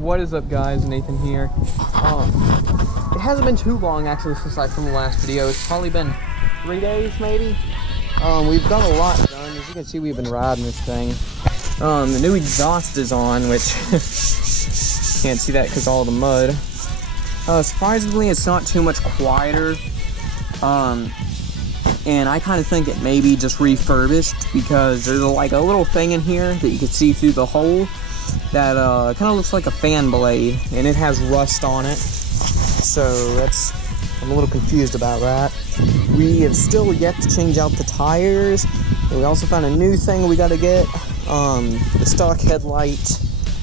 What is up, guys? Nathan here. It hasn't been too long actually since I filmed the last video. It's probably been 3 days maybe. We've done a lot done. As you can see, we've been riding this thing. The new exhaust is on, which can't see that because all the mud. Surprisingly, it's not too much quieter. And I kind of think it may be just refurbished because there's like a little thing in here that you can see through the hole that kind of looks like a fan blade, and it has rust on it. So I'm a little confused about that. We have still yet to change out the tires. And we also found a new thing we got to get. The stock headlights.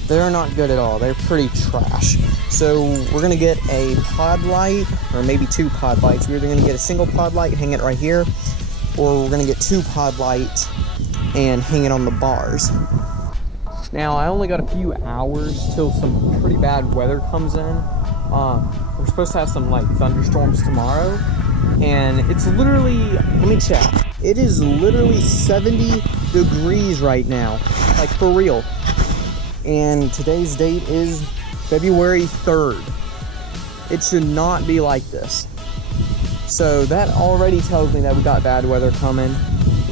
They're not good at all. They're pretty trash. So we're gonna get a pod light, or maybe 2 pod lights. We're either gonna get a single pod light, hang it right here, or we're gonna get 2 pod lights and hang it on the bars. Now, I only got a few hours till some pretty bad weather comes in. We're supposed to have some like thunderstorms tomorrow, and it's literally, let me check. It is literally 70 degrees right now, like for real. And today's date is February 3rd. It should not be like this. So that already tells me that we got bad weather coming.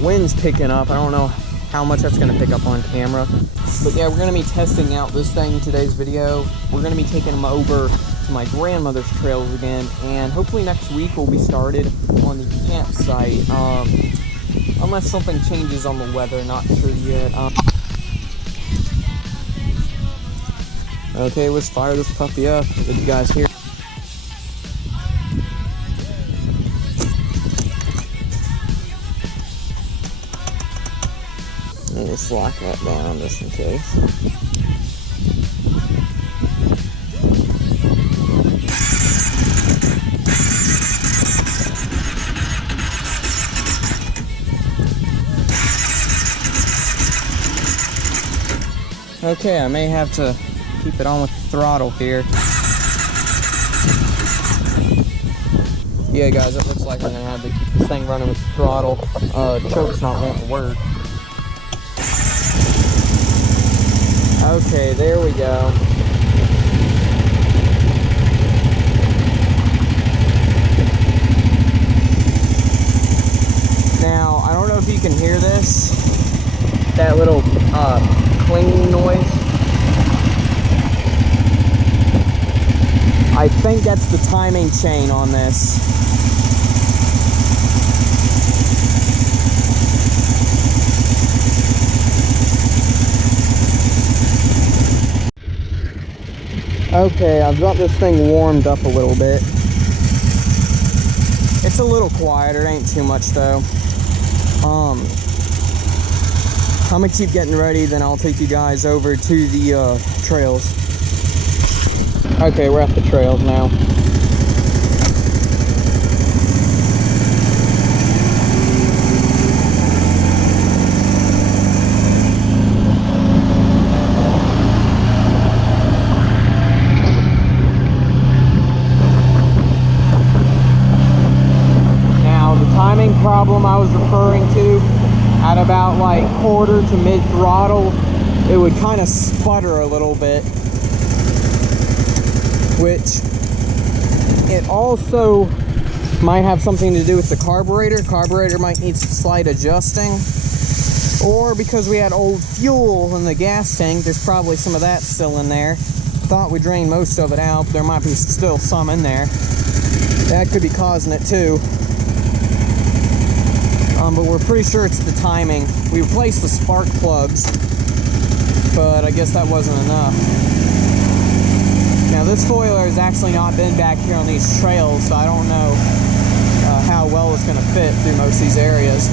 Wind's picking up. I don't know how much that's gonna pick up on camera. But yeah, we're gonna be testing out this thing in today's video. We're gonna be taking them over to my grandmother's trails again. And hopefully next week we'll be started on the campsite. Unless something changes on the weather, not sure yet. Okay, let's fire this puppy up. Did you guys hear? Let's lock that down just in case. Okay, I may have to keep it on with the throttle here. Yeah, guys, it looks like I'm gonna have to keep this thing running with the throttle. The choke's not wanting to work. Okay, there we go. Now, I don't know if you can hear this. That little clinging noise. I think that's the timing chain on this. Okay, I've got this thing warmed up a little bit. It's a little quieter, ain't too much though. I'm gonna keep getting ready, then I'll take you guys over to the trails. Okay, we're at the trails now. Now, the timing problem I was referring to, at about like quarter to mid throttle, it would kind of sputter a little bit. Which it also might have something to do with the carburetor. Carburetor might need some slight adjusting, or because we had old fuel in the gas tank, there's probably some of that still in there. Thought we drained most of it out, but there might be still some in there. That could be causing it too. But we're pretty sure it's the timing. We replaced the spark plugs, but I guess that wasn't enough. Now, this spoiler has actually not been back here on these trails, so I don't know how well it's going to fit through most of these areas.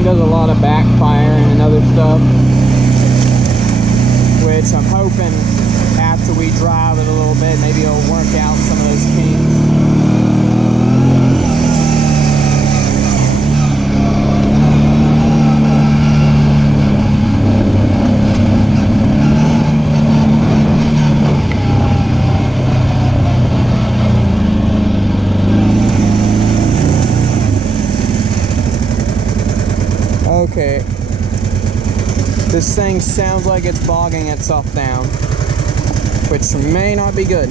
thing does a lot of backfiring and other stuff, which I'm hoping after we drive it a little bit, maybe it'll work out some of those kinks. Okay, this thing sounds like it's bogging itself down, which may not be good.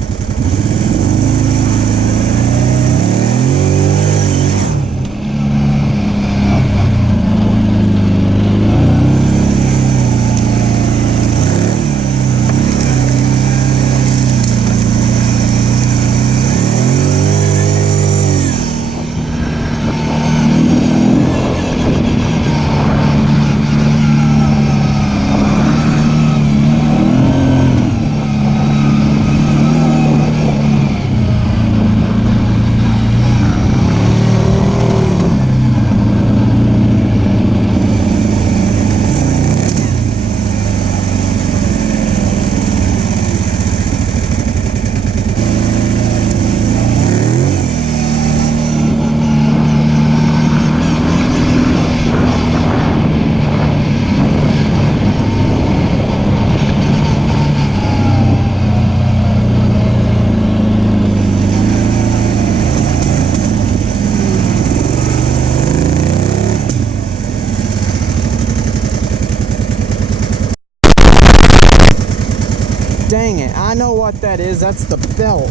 Dang it, I know what that is. That's the belt.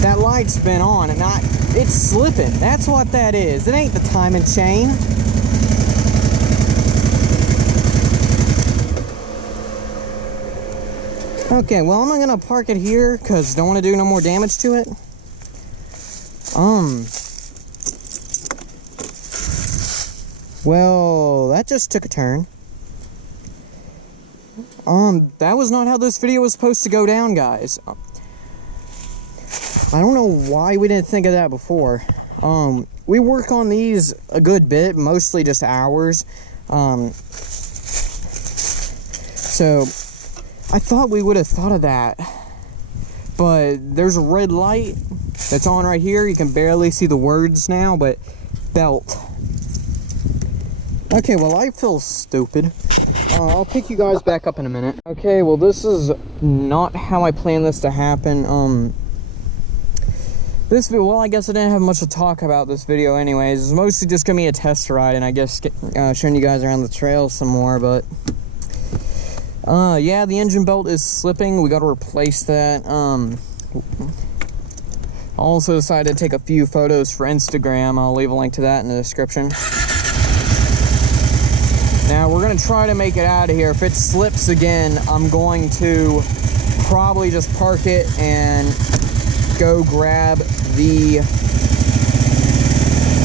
That light's been on and it's slipping. That's what that is. It ain't the timing chain. Okay, well, I'm gonna park it here because I don't want to do no more damage to it. Well, that just took a turn. That was not how this video was supposed to go down, guys. I don't know why we didn't think of that before. We work on these a good bit, mostly just hours. So I thought we would have thought of that. But there's a red light that's on right here. You can barely see the words now, but belt. Okay, well, I feel stupid. I'll pick you guys back up in a minute. Okay, well, this is not how I planned this to happen. This video, well, I guess I didn't have much to talk about this video anyways. It's mostly just gonna be a test ride and I guess showing you guys around the trail some more, but yeah, the engine belt is slipping. We got to replace that. Also decided to take a few photos for Instagram. I'll leave a link to that in the description. Now we're gonna try to make it out of here. If it slips again, I'm going to probably just park it and go grab the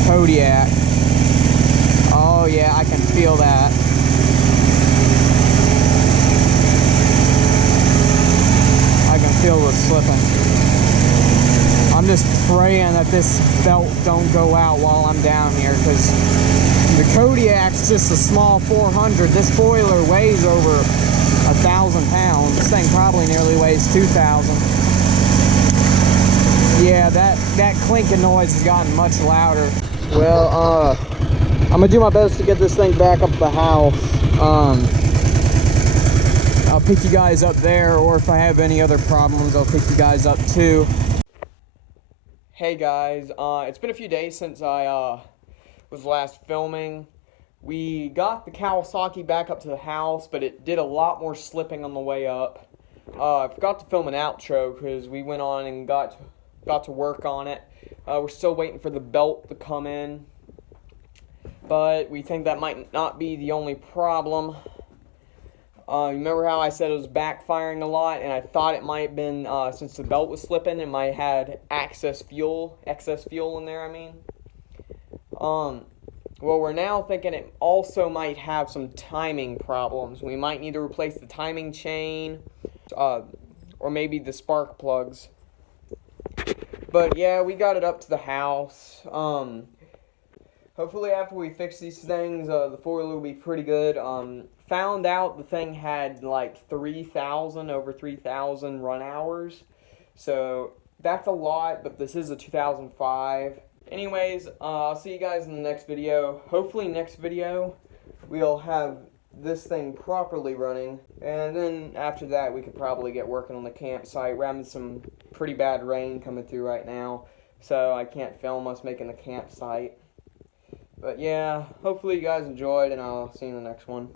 Kodiak. Oh yeah, I can feel that. I can feel the slipping. I'm just praying that this belt don't go out while I'm down here, because the Kodiak's just a small 400. This spoiler weighs over 1,000 pounds. This thing probably nearly weighs 2,000. Yeah, that clinking noise has gotten much louder. Well, I'm gonna do my best to get this thing back up the house. I'll pick you guys up there, or if I have any other problems, I'll pick you guys up too. Hey guys, it's been a few days since I was last filming. We got the Kawasaki back up to the house, but it did a lot more slipping on the way up. I forgot to film an outro because we went on and got to work on it. We're still waiting for the belt to come in, but we think that might not be the only problem. Remember how I said it was backfiring a lot, and I thought it might have been, since the belt was slipping, it might have had excess fuel in there, I mean. Well, we're now thinking it also might have some timing problems. We might need to replace the timing chain, or maybe the spark plugs. But yeah, we got it up to the house. Hopefully after we fix these things, the four-wheeler will be pretty good. Found out the thing had like over 3,000 run hours. So that's a lot, but this is a 2005. Anyways, I'll see you guys in the next video. Hopefully next video we'll have this thing properly running, and then after that we could probably get working on the campsite. We're having some pretty bad rain coming through right now, so I can't film us making the campsite. But yeah, hopefully you guys enjoyed, and I'll see you in the next one.